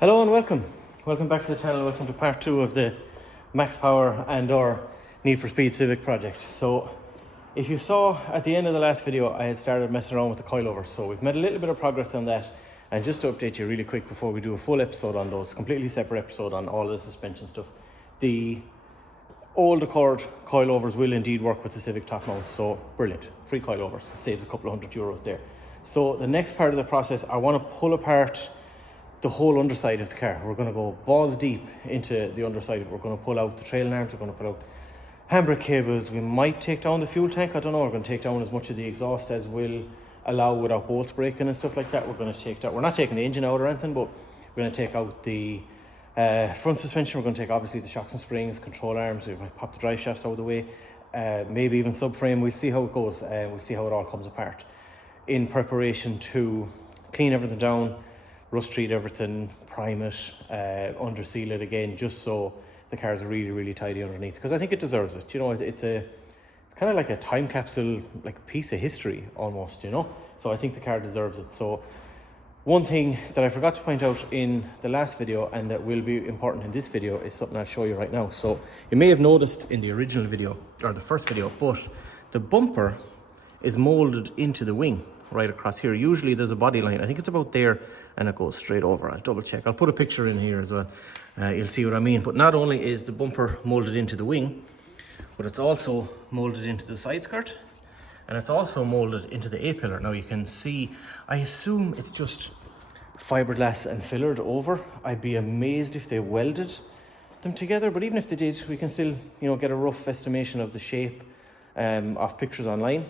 Hello and welcome. Welcome back to the channel. Welcome to part 2 of the Max Power and or Need for Speed Civic project. So if you saw at the end of the last video, I had started messing around with the coilovers. So we've made a little bit of progress on that. And just to update you really quick before we do a full episode on those, completely separate episode on all the suspension stuff. The old Accord coilovers will indeed work with the Civic top mount. So brilliant, free coilovers, saves a couple of €100 there. So the next part of the process, I want to pull apart the whole underside of the car. We're going to go balls deep into the underside. We're going to pull out the trailing arms, we're going to pull out handbrake cables. We might take down the fuel tank, I don't know. We're going to take down as much of the exhaust as will allow without bolts breaking and stuff like that. We're going to take that. We're not taking the engine out or anything, but we're going to take out the front suspension. We're going to take obviously the shocks and springs, control arms. We might pop the drive shafts out of the way, maybe even subframe. We'll see how it goes. We'll see how it all comes apart in preparation to clean everything down, rust treat everything, prime it, under seal it again, just so the car's really, really tidy underneath, because I think it deserves it. You know, it's kind of like a time capsule, like piece of history almost, you know. So I think the car deserves it. So one thing that I forgot to point out in the last video and that will be important in this video is something I'll show you right now. So you may have noticed in the original video or the first video, but the bumper is molded into the wing right across here. Usually there's a body line, I think it's about there, and it goes straight over. I'll double check. I'll put a picture in here as well. You'll see what I mean. But not only is the bumper molded into the wing, but it's also molded into the side skirt, and it's also molded into the A-pillar. Now you can see, I assume it's just fiberglass and fillered over. I'd be amazed if they welded them together, but even if they did, we can still, you know, get a rough estimation of the shape off pictures online.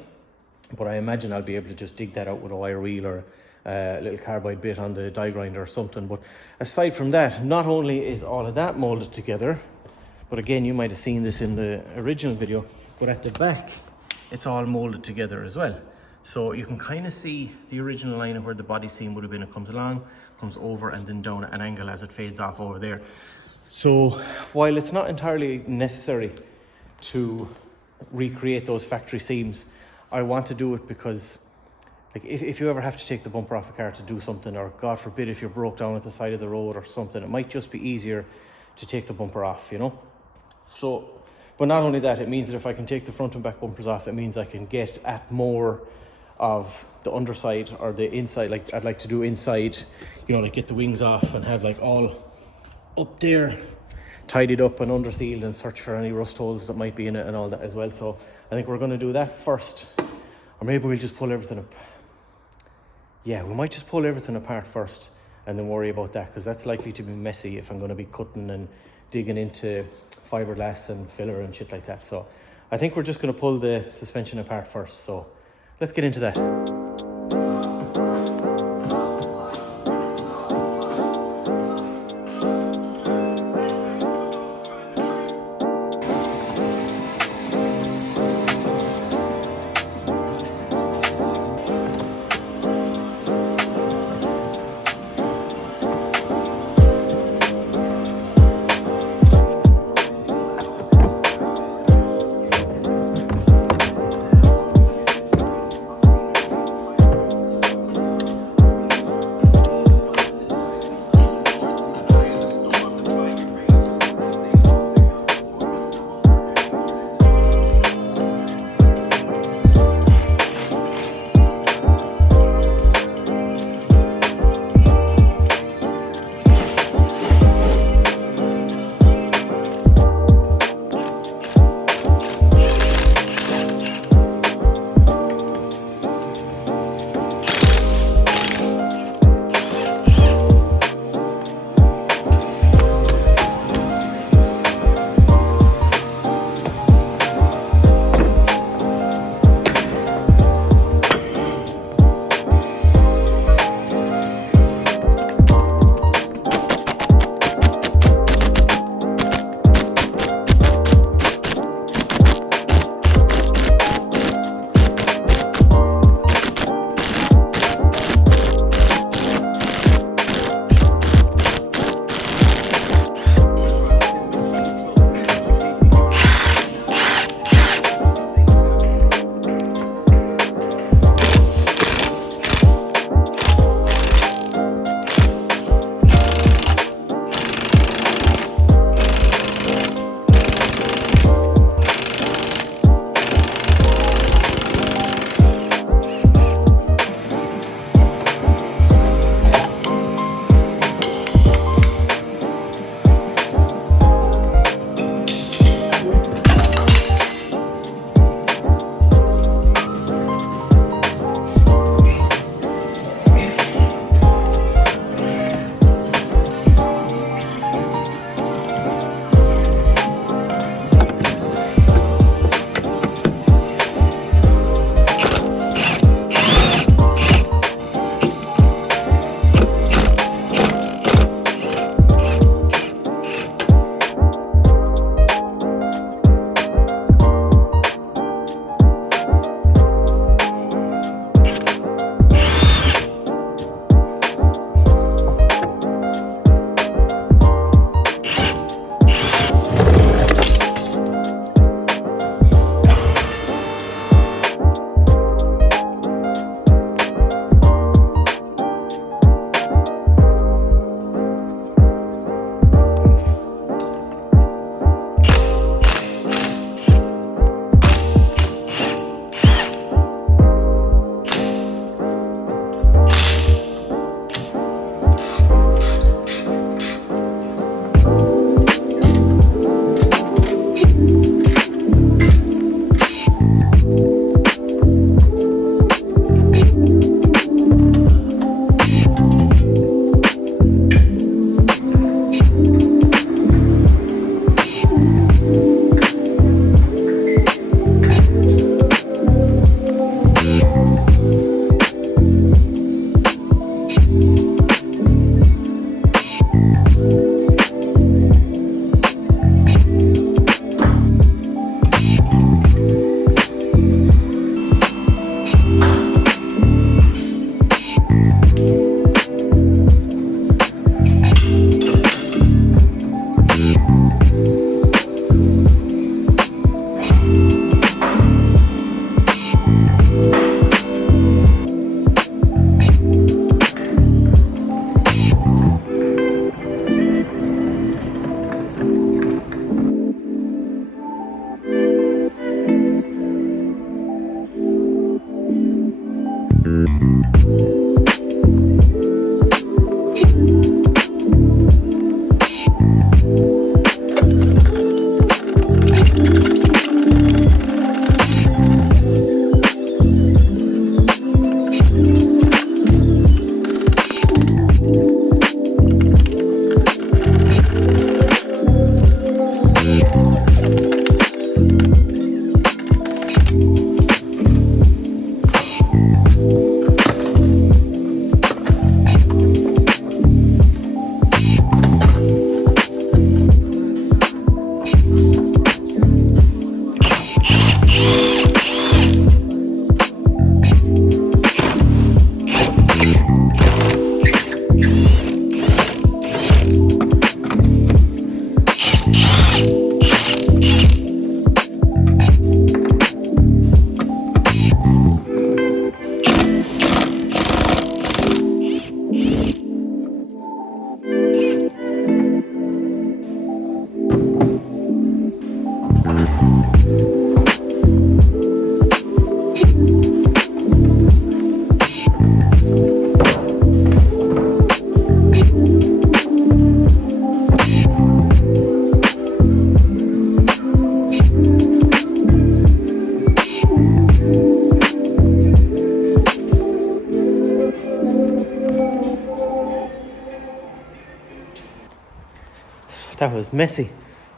But I imagine I'll be able to just dig that out with a wire wheel or a little carbide bit on the die grinder or something. But aside from that, not only is all of that molded together, but again, you might have seen this in the original video, but at the back, it's all molded together as well. So you can kind of see the original line of where the body seam would have been. It comes along, comes over, and then down at an angle as it fades off over there. So while it's not entirely necessary to recreate those factory seams, I want to do it because, like, if you ever have to take the bumper off a car to do something, or God forbid if you're broke down at the side of the road or something, it might just be easier to take the bumper off, you know. So, but not only that, it means that if I can take the front and back bumpers off, it means I can get at more of the underside or the inside. Like I'd like to do inside, you know, like get the wings off and have like all up there tidied up and under sealed, and search for any rust holes that might be in it and all that as well. So I think we're going to do that first, or maybe we'll just pull everything up. Yeah, we might just pull everything apart first and then worry about that, because that's likely to be messy if I'm going to be cutting and digging into fiberglass and filler and shit like that. So I think we're just going to pull the suspension apart first. So let's get into that. That was messy.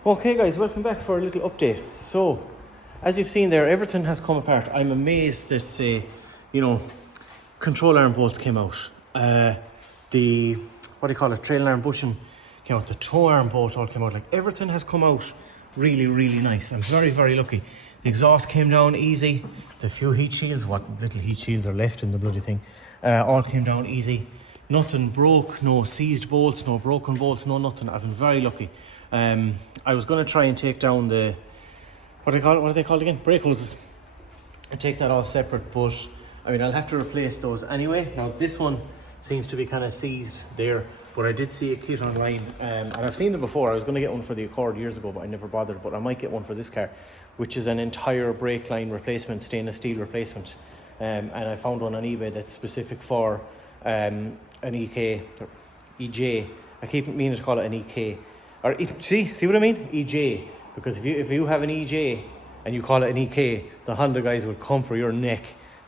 Okay guys, welcome back for a little update. So, as you've seen there, everything has come apart. I'm amazed that, control arm bolts came out. The, trailing arm bushing came out. The tow arm bolt all came out. Like, everything has come out really, really nice. I'm very, very lucky. The exhaust came down easy. The few heat shields, what little heat shields are left in the bloody thing, all came down easy. Nothing broke, no seized bolts, no broken bolts, no nothing. I've been very lucky. I was going to try and take down the, what are they called again? Brake hoses. And take that all separate, but I mean, I'll have to replace those anyway. Now this one seems to be kind of seized there, but I did see a kit online, and I've seen them before. I was going to get one for the Accord years ago, but I never bothered. But I might get one for this car, which is an entire brake line replacement, stainless steel replacement. And I found one on eBay that's specific for an EJ. I keep meaning to call it an EK. Or see what I mean? EJ. Because if you have an EJ and you call it an EK, the Honda guys will come for your neck.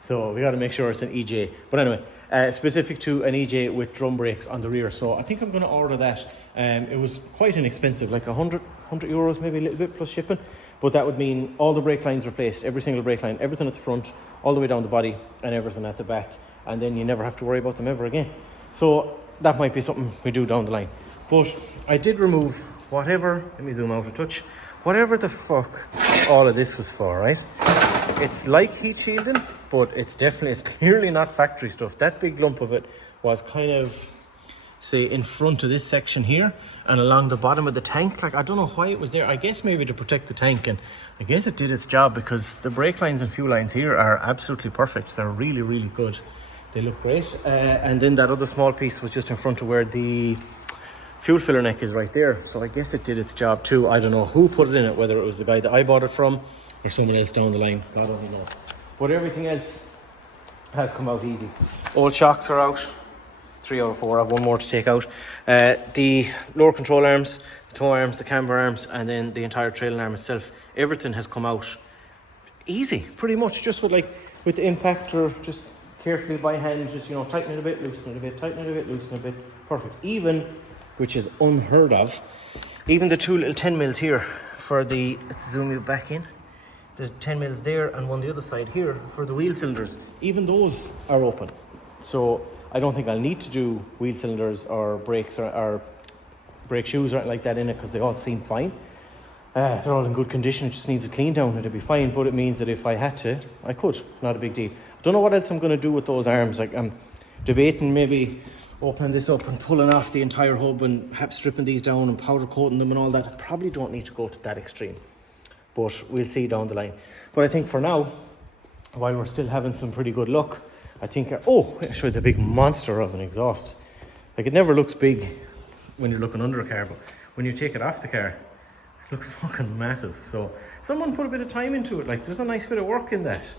So we got to make sure it's an EJ. But anyway, specific to an EJ with drum brakes on the rear. So I think I'm going to order that. It was quite inexpensive, like 100 euros, maybe a little bit plus shipping. But that would mean all the brake lines replaced, every single brake line, everything at the front, all the way down the body, and everything at the back. And then you never have to worry about them ever again. So that might be something we do down the line. But I did remove whatever, let me zoom out a touch, whatever the fuck all of this was for, right? It's like heat shielding, but it's clearly not factory stuff. That big lump of it was kind of, say, in front of this section here and along the bottom of the tank. Like, I don't know why it was there. I guess maybe to protect the tank, and I guess it did its job, because the brake lines and fuel lines here are absolutely perfect. They're really, really good. They look great. And then that other small piece was just in front of where the fuel filler neck is right there. So I guess it did its job too. I don't know who put it in it, whether it was the guy that I bought it from or someone else down the line. God only knows. But everything else has come out easy. All shocks are out. 3 out of 4. I have one more to take out. The lower control arms, the tow arms, the camber arms, and then the entire trailing arm itself. Everything has come out easy, pretty much, just with the impactor, just carefully by hand, just, tighten it a bit, loosen it a bit, tighten it a bit, loosen it a bit. Perfect. Even, which is unheard of, even the two little 10 mils here for the, let's zoom you back in, there's 10 mils there and one the other side here for the wheel cylinders. Even those are open. So I don't think I'll need to do wheel cylinders or brakes or brake shoes or anything like that in it, because they all seem fine. They're all in good condition. It just needs a clean down. It'll be fine, but it means that if I had to, I could. It's not a big deal. I don't know what else I'm going to do with those arms. Like, I'm debating maybe opening this up and pulling off the entire hub and stripping these down and powder coating them and all that. I probably don't need to go to that extreme, but we'll see down the line. But I think for now, while we're still having some pretty good luck, I think, I'll show you the big monster of an exhaust. Like, it never looks big when you're looking under a car, but when you take it off the car, it looks fucking massive. So someone put a bit of time into it. Like, there's a nice bit of work in that.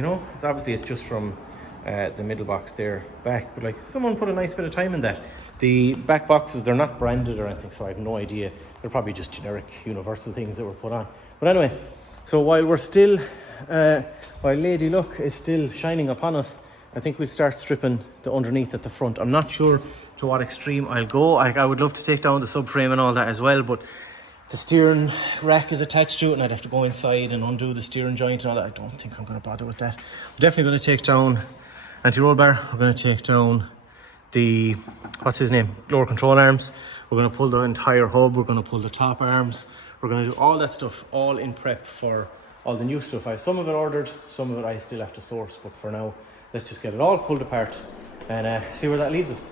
It's obviously it's just from the middle box there back, but like, someone put a nice bit of time in that. The back boxes, they're not branded or anything, so I have no idea. They're probably just generic universal things that were put on. But anyway, so while we're still, while Lady Luck is still shining upon us, I think we'll start stripping the underneath at the front. I'm not sure to what extreme I'll go. I would love to take down the subframe and all that as well, but the steering rack is attached to it and I'd have to go inside and undo the steering joint and all that. I don't think I'm going to bother with that. We're definitely going to take down anti-roll bar. We're going to take down the, lower control arms. We're going to pull the entire hub. We're going to pull the top arms. We're going to do all that stuff, all in prep for all the new stuff. I have some of it ordered, some of it I still have to source, but for now, let's just get it all pulled apart and see where that leaves us.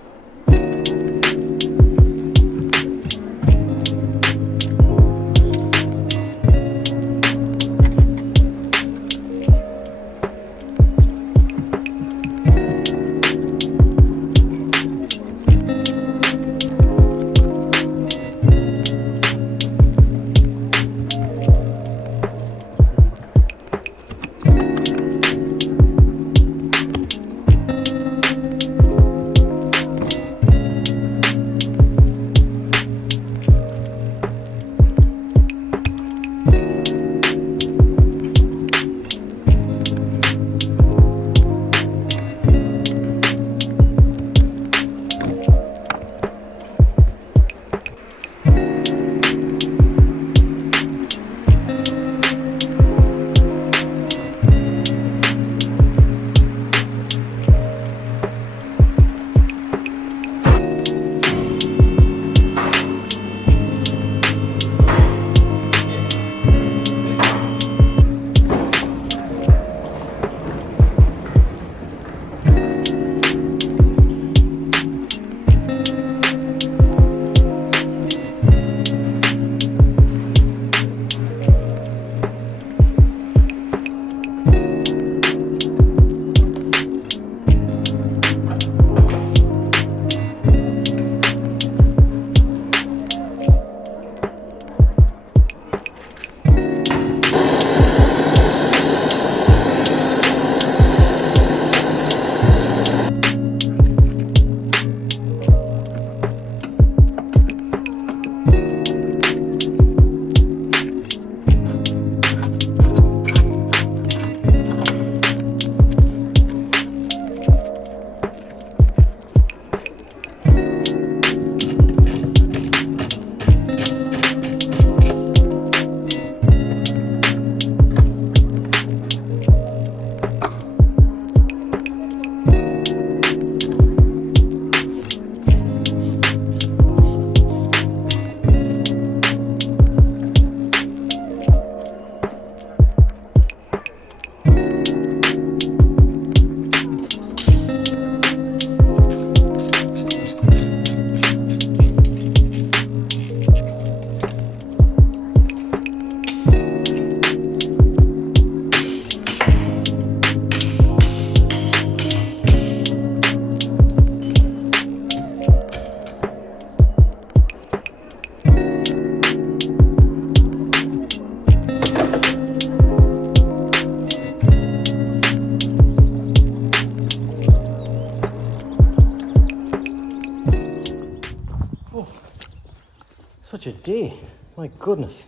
such a day. My goodness.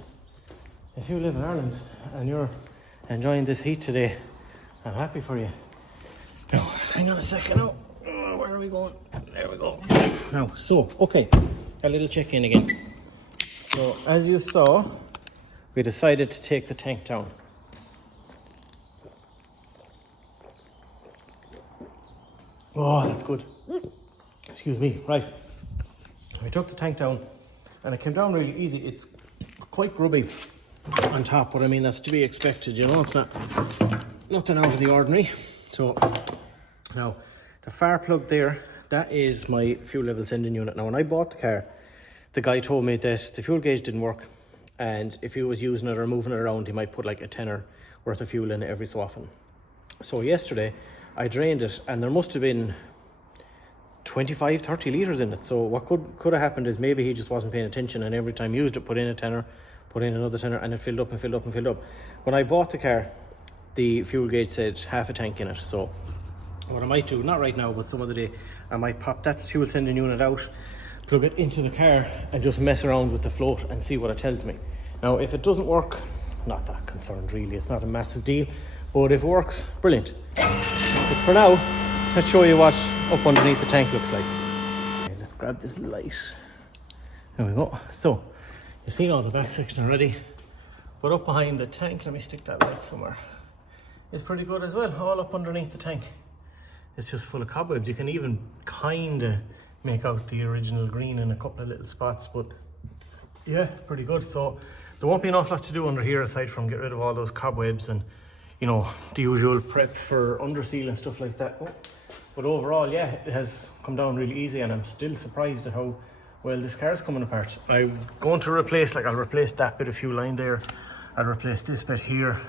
If you live in Ireland and you're enjoying this heat today, I'm happy for you. Now, hang on a second. Now, where are we going? There we go. Now, so, okay, a little check-in again. So, as you saw, we decided to take the tank down. Oh, that's good. Excuse me. Right. We took the tank down and it came down really easy. It's quite grubby on top, but I mean, that's to be expected, you know, it's not nothing out of the ordinary. So now the far plug there, that is my fuel level sending unit. Now when I bought the car, the guy told me that the fuel gauge didn't work, and if he was using it or moving it around, he might put like a tenner worth of fuel in it every so often. So yesterday I drained it and there must have been 25-30 litres in it. So what could have happened is maybe he just wasn't paying attention, and every time used it, put in a tenner, put in another tenner, and it filled up and filled up and filled up. When I bought the car, the fuel gauge said half a tank in it. So what I might do, not right now, but some other day, I might pop that fuel sending unit out, plug it into the car, and just mess around with the float and see what it tells me. Now if it doesn't work, not that concerned really, it's not a massive deal, but if it works, brilliant. But for now, let's show you what up underneath the tank looks like. Okay, let's grab this light. There we go. So you've seen all the back section already, but up behind the tank, let me stick that light somewhere, it's pretty good as well. All up underneath the tank, it's just full of cobwebs. You can even kind of make out the original green in a couple of little spots, but yeah, pretty good. So there won't be an awful lot to do under here aside from get rid of all those cobwebs and, you know, the usual prep for under seal and stuff like that. But overall, yeah, it has come down really easy, and I'm still surprised at how well this car's coming apart. I'm going to replace, I'll replace that bit of fuel line there. I'll replace this bit here.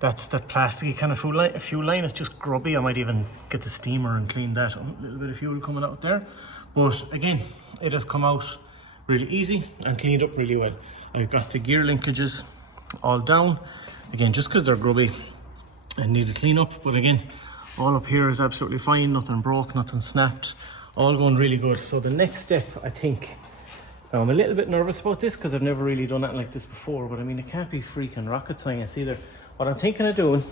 That's that plasticky kind of fuel line. It's just grubby. I might even get the steamer and clean that. A little bit of fuel coming out there. But again, it has come out really easy and cleaned up really well. I've got the gear linkages all down. Again, just because they're grubby and need to clean up. But again, all up here is absolutely fine. Nothing broke, nothing snapped. All going really good. So the next step, I think, now I'm a little bit nervous about this because I've never really done anything like this before. But I mean, it can't be freaking rocket science either. What I'm thinking of doing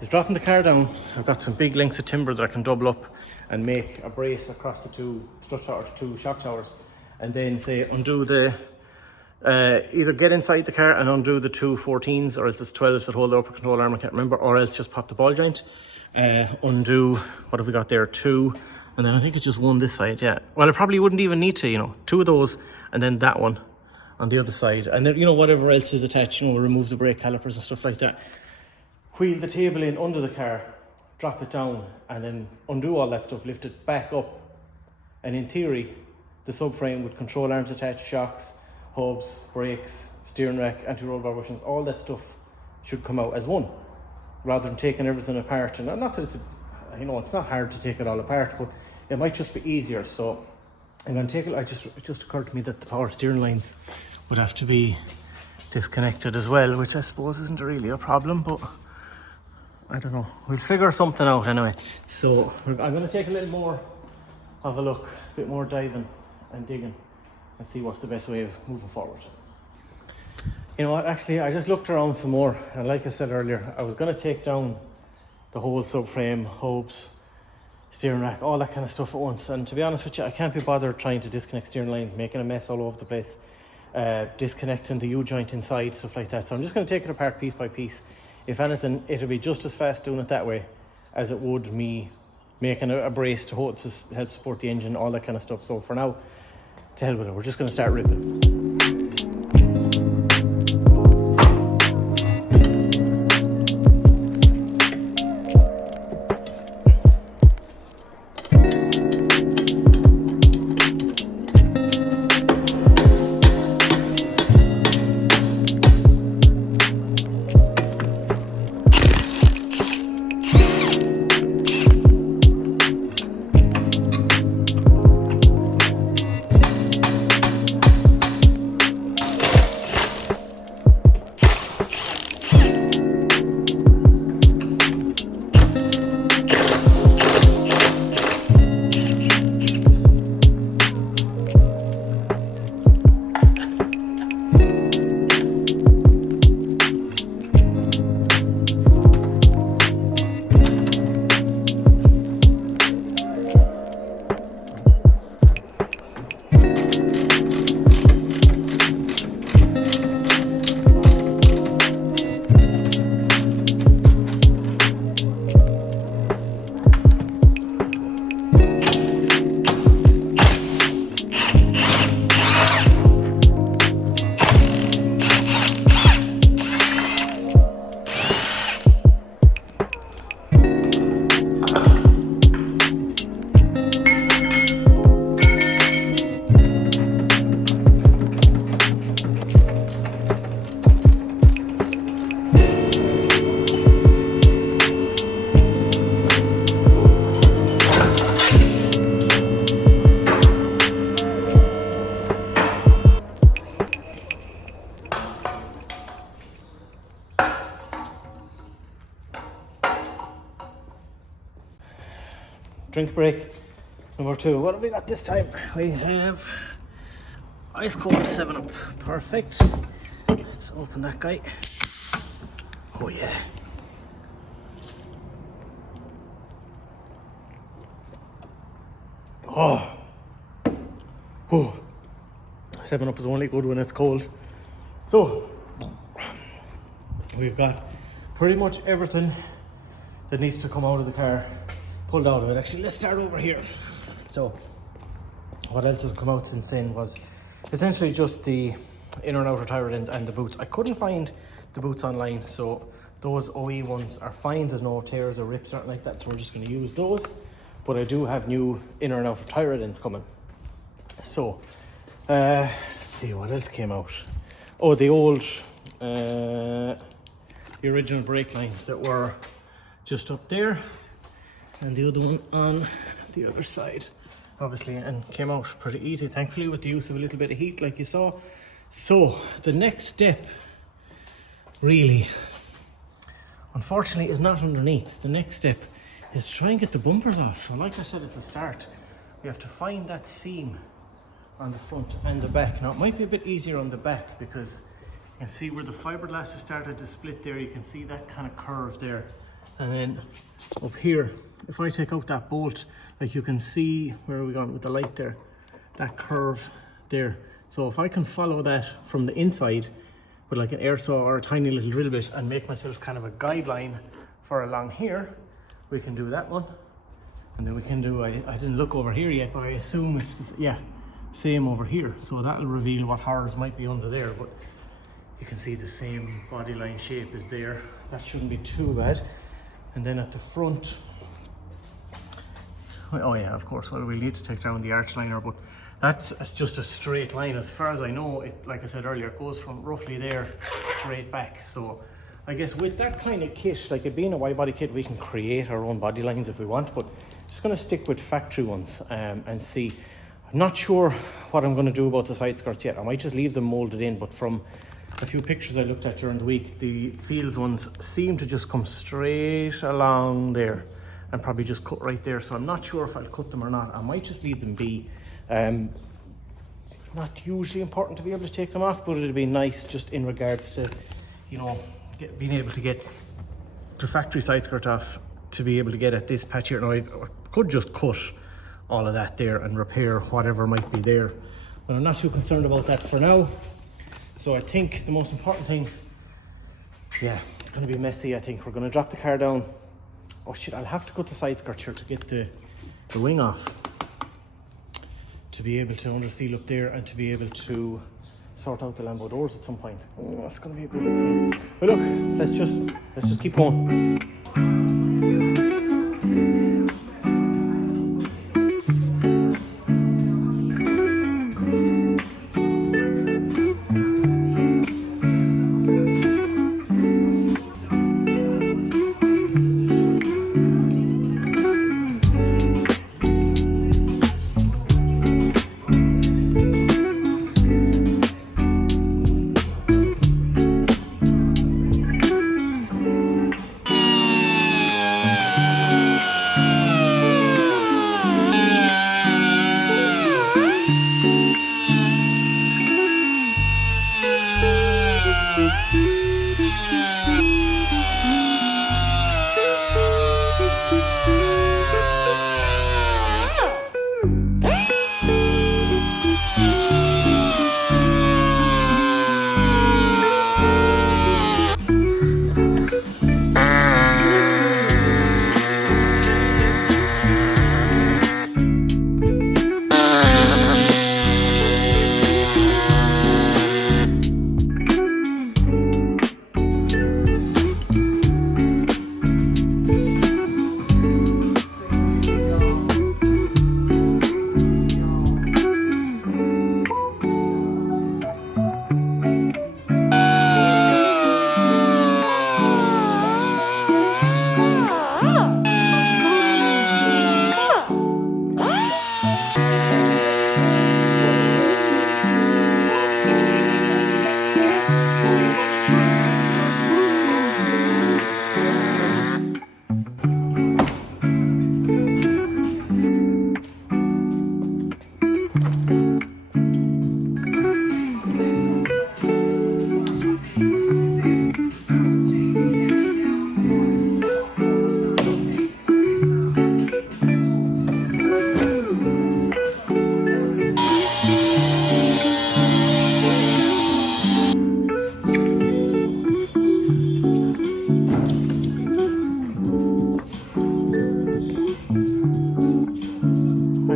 is dropping the car down. I've got some big lengths of timber that I can double up and make a brace across the two strut towers, two shock towers, and then say undo the either get inside the car and undo the two 14s, or else it's 12s that hold the upper control arm, I can't remember, or else just pop the ball joint, undo, what have we got there, two, and then I think it's just one this side. Yeah, well, I probably wouldn't even need to, you know, two of those and then that one on the other side, and then, you know, whatever else is attached, you know, remove the brake calipers and stuff like that, wheel the table in under the car, drop it down, and then undo all that stuff, lift it back up, and in theory the subframe with control arms attached, shocks, hubs, brakes, steering rack, anti-roll bar bushings, all that stuff should come out as one, rather than taking everything apart. And not that it's, you know, it's not hard to take it all apart, but it might just be easier. So I'm going to take it. It just occurred to me that the power steering lines would have to be disconnected as well, which I suppose isn't really a problem, but I don't know, we'll figure something out anyway. So I'm going to take a little more of a look, a bit more diving and digging, and see what's the best way of moving forward. You know what, actually I just looked around some more, and like I said earlier, I was going to take down the whole subframe, hubs, steering rack, all that kind of stuff at once, and to be honest with you, I can't be bothered trying to disconnect steering lines, making a mess all over the place, disconnecting the U-joint inside, stuff like that. So I'm just going to take it apart piece by piece. If anything, it'll be just as fast doing it that way as it would me making a brace to help support the engine, all that kind of stuff. So for now, to hell with it, we're just going to start ripping. drink break number 2. What have we got this time? We have ice cold 7-Up. Perfect. Let's open that guy. Oh yeah. Oh. 7-Up is only good when it's cold. So we've got pretty much everything that needs to come out of the car pulled out of it. Actually, let's start over here. So what else has come out since then was essentially just the inner and outer tire ends and the boots. I couldn't find the boots online, so those OE ones are fine. There's no tears or rips or anything like that, so we're just going to use those. But I do have new inner and outer tire ends coming. So let's see what else came out. Oh, the old the original brake lines that were just up there, and the other one on the other side, obviously, and came out pretty easy, thankfully, with the use of a little bit of heat like you saw. So the next step really, unfortunately, is not underneath. The next step is to try and get the bumpers off. So like I said at the start, we have to find that seam on the front and the back. Now it might be a bit easier on the back because you can see where the fiberglass has started to split there. You can see that kind of curve there. And then up here, if I take out that bolt, like you can see, where are we going with the light there? That curve there. So if I can follow that from the inside with like an air saw or a tiny little drill bit and make myself kind of a guideline for along here, we can do that one. And then we can do, I didn't look over here yet, but I assume it's this, yeah, same over here. So that'll reveal what horrors might be under there, but you can see the same body line shape is there. That shouldn't be too bad. And then at the front, oh yeah, of course, well, we'll need to take down the arch liner, but that's just a straight line. As far as I know, it, like I said earlier, it goes from roughly there straight back. So I guess with that kind of kit, like it being a wide body kit, we can create our own body lines if we want, but just going to stick with factory ones and see. I'm not sure what I'm going to do about the side skirts yet. I might just leave them molded in, but from a few pictures I looked at during the week, the Fields ones seem to just come straight along there and probably just cut right there. So I'm not sure if I'll cut them or not. I might just leave them be. Not usually important to be able to take them off, but it'd be nice just in regards to, you know, being able to get the factory side skirt off, to be able to get at this patch here. Now I could just cut all of that there and repair whatever might be there, but I'm not too concerned about that for now. So I think the most important thing, yeah, it's going to be messy. I think we're going to drop the car down. Oh shit, I'll have to cut the side skirt here to get the wing off, to be able to under seal up there and to be able to sort out the Lambo doors at some point. Oh, that's going to be a bit of a pain. But look, let's just keep going.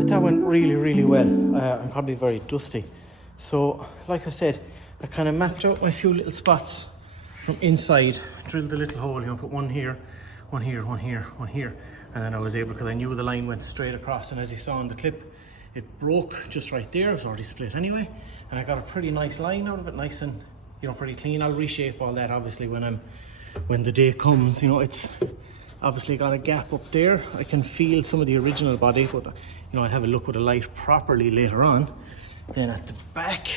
But that went really well. I'm probably very dusty. So, like I said, I kind of mapped out my few little spots from inside, drilled a little hole, you know, put one here, one here, one here, one here. And then I was able, because I knew the line went straight across, and as you saw in the clip, it broke just right there. It was already split anyway. And I got a pretty nice line out of it, nice and, you know, pretty clean. I'll reshape all that obviously when the day comes. You know, it's obviously got a gap up there. I can feel some of the original body, but you know, I'll have a look with the light properly later on. Then at the back,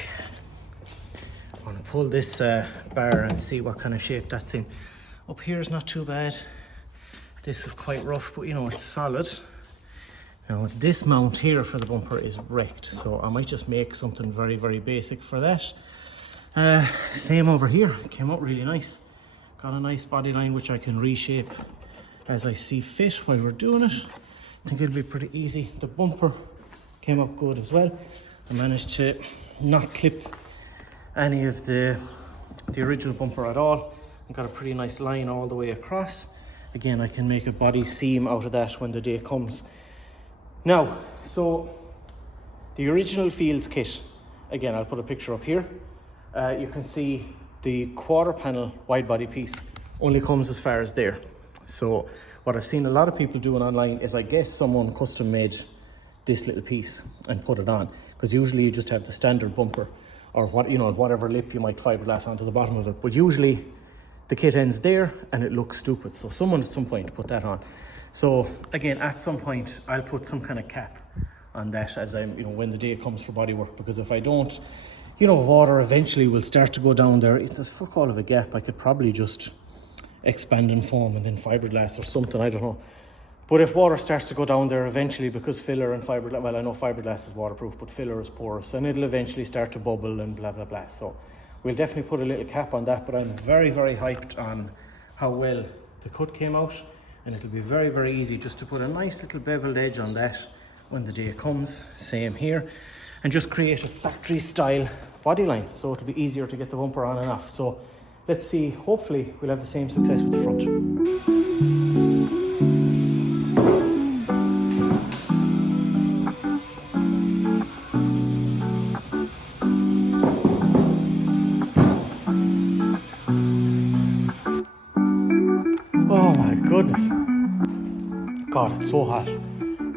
I'm gonna pull this bar and see what kind of shape that's in. Up here is not too bad. This is quite rough, but you know, it's solid. Now this mount here for the bumper is wrecked, so I might just make something very basic for that. Same over here, it came out really nice. Got a nice body line which I can reshape as I see fit while we're doing it. I think it'll be pretty easy. The bumper came up good as well. I managed to not clip any of the original bumper at all. I've got a pretty nice line all the way across. Again, I can make a body seam out of that when the day comes. Now, so the original Fields kit, again, I'll put a picture up here. You can see the quarter panel wide body piece only comes as far as there. So what I've seen a lot of people doing online is, I guess someone custom made this little piece and put it on, because usually you just have the standard bumper or what, you know, whatever lip you might fiberglass onto the bottom of it, but usually the kit ends there and it looks stupid. So someone at some point put that on. So again, at some point I'll put some kind of cap on that as I'm, you know, when the day comes for bodywork, because if I don't, you know, water eventually will start to go down there. It's fuck all of a gap. I could probably just expand and foam and then fiberglass or something, I don't know. But if water starts to go down there eventually, because filler and fiberglass, well, I know fiberglass is waterproof, but filler is porous, and it'll eventually start to bubble and blah blah. So we'll definitely put a little cap on that. But I'm very hyped on how well the cut came out. And it'll be very easy just to put a nice little beveled edge on that when the day comes. Same here. And just create a factory style body line, so it'll be easier to get the bumper on and off. So let's see, hopefully we'll have the same success with the front. Oh my goodness. God, it's so hot.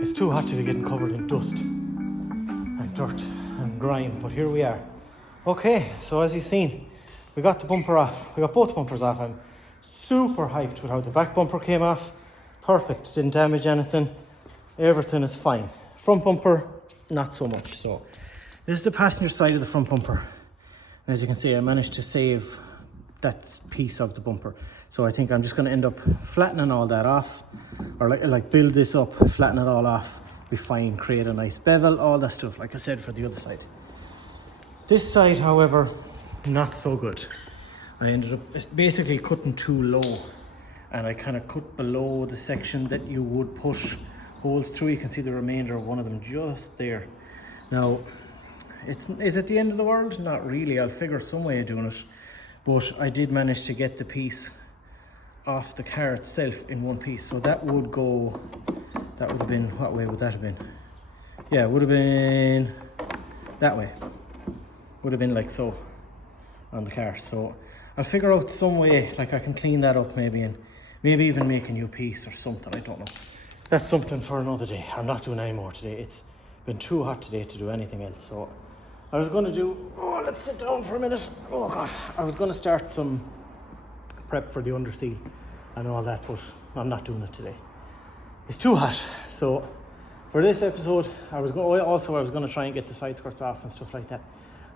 It's too hot to be getting covered in dust and dirt and grime, but here we are. Okay, so as you've seen, we got the bumper off. We got both bumpers off. I'm super hyped with how the back bumper came off. Perfect, didn't damage anything. Everything is fine. Front bumper, not so much. So this is the passenger side of the front bumper. And as you can see, I managed to save that piece of the bumper. So I think I'm just going to end up flattening all that off, or like build this up, flatten it all off, be fine, create a nice bevel, all that stuff, like I said, for the other side. This side, however, not so good. I ended up basically cutting too low, and I kind of cut below the section that you would put holes through. You can see the remainder of one of them just there. Now, is it the end of the world? Not really. I'll figure some way of doing it. But I did manage to get the piece off the car itself in one piece. So that would go, that would have been, what way would that have been? Yeah, it would have been that way. Would have been like so on the car. So I'll figure out some way, like I can clean that up maybe, and maybe even make a new piece or something, I don't know. That's something for another day. I'm not doing any more today. It's been too hot today to do anything else. So I was going to do, oh, let's sit down for a minute. Oh God, I was going to start some prep for the underseal and all that, but I'm not doing it today. It's too hot. So for this episode, I was going to try and get the side skirts off and stuff like that.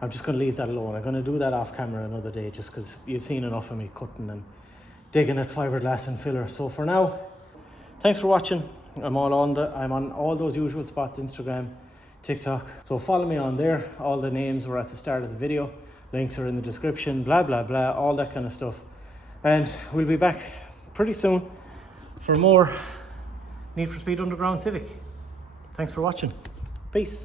I'm just going to leave that alone. I'm going to do that off camera another day, just because you've seen enough of me cutting and digging at fiberglass and filler. So for now, thanks for watching. I'm on all those usual spots: Instagram, TikTok. So follow me on there. All the names were at the start of the video. Links are in the description, blah, blah, blah, all that kind of stuff. And we'll be back pretty soon for more Need for Speed Underground Civic. Thanks for watching. Peace.